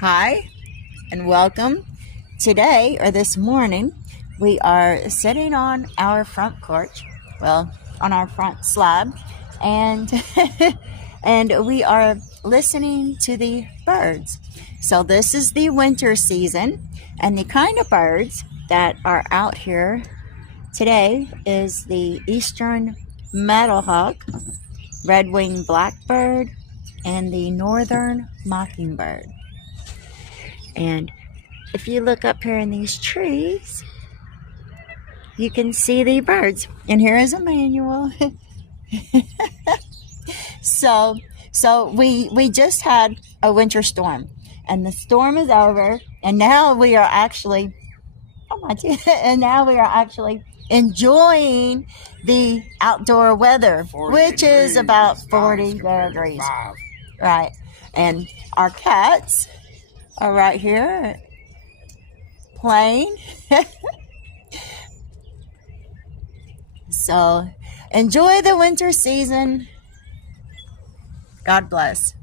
Hi and welcome. Today, or this morning, we are sitting on our front porch, well, on our front slab, and and we are listening to the birds. So this is the winter season, and the kind of birds that are out here today is the eastern meadowhawk, red-winged blackbird, and the northern mockingbird. And if you look up here in these trees, you can see the birds. And here is a manual. So we just had a winter storm, and the storm is over, and now we are actually and now we are actually enjoying the outdoor weather, which is about 40 degrees. Right. And our cats are right here playing. So enjoy the winter season. God bless.